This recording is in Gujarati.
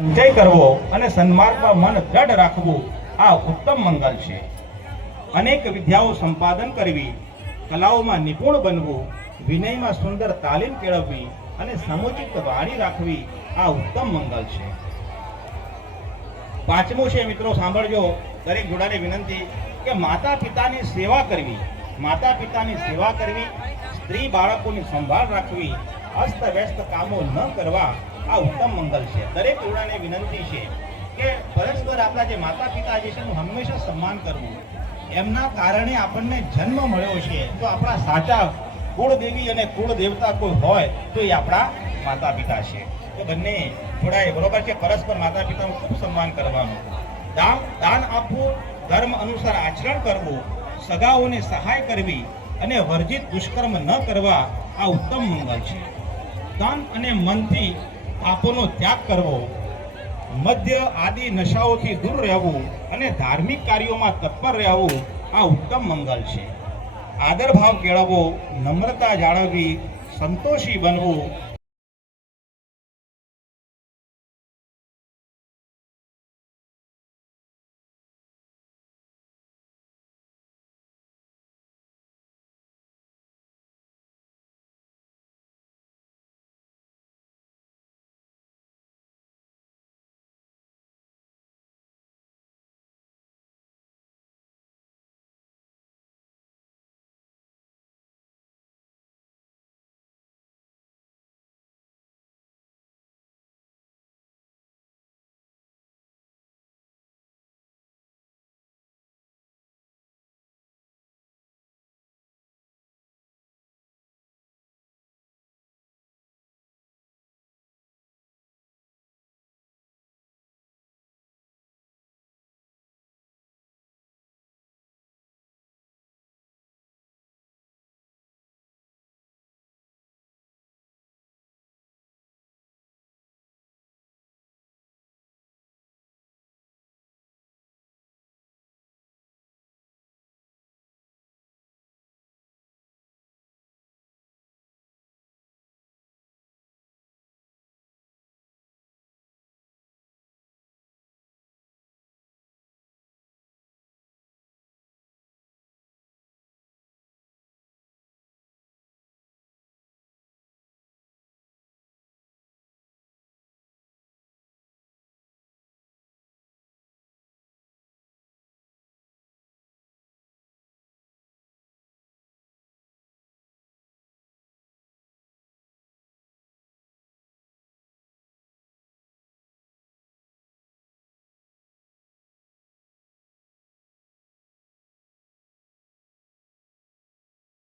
સંચય કરવો અને સન્માર્ગમાં મન દ્રઢ રાખવું આ ઉત્તમ મંગલ છે. અનેક વિદ્યાઓ સંપાદન કરવી, કલાઓમાં નિપુણ બનવું, વિનયમાં સુંદર તાલીમ કેળવવી અને સમુચિત વાણી રાખવી આ ઉત્તમ મંગલ છે. પાંચમું છે મિત્રો, સાંભળજો, દરેક જોડાને વિનંતી કે માતા પિતાની સેવા કરવી. માતા પિતાની સેવા કરવી, સ્ત્રી બાળકોની સંભાળ રાખવી, અસ્તવ્યસ્ત કામો ન કરવા આ ઉત્તમ મંગલ છે. દરેક જોડાને વિનંતી છે કે પરસ્પર આપણા જે માતા પિતા જે છે, એનું હંમેશા સન્માન કરવું. એમના કારણે આપણને જન્મ મળ્યો છે. તો આપણા સાચા કુળદેવી અને કુળ દેવતા કોઈ હોય, તો એ આપણા માતા પિતા છે. તો બંને જોડાય બરોબર છે. પરસ્પર માતા પિતાનું ખૂબ સન્માન કરવાનું. દાન દાન આપવું, ધર્મ અનુસાર આચરણ કરવું, સગાઓને સહાય કરવી અને વર્જિત દુષ્કર્મ ન કરવા આ ઉત્તમ મંગલ છે. તન અને મનથી પાપોનો ત્યાગ કરવો, મધ્ય આદિ નશાઓથી દૂર રહેવું અને ધાર્મિક કાર્યોમાં તત્પર રહેવું આ ઉત્તમ મંગલ છે. આદર ભાવ કેળવવો, નમ્રતા જાળવવી, સંતોષી બનવું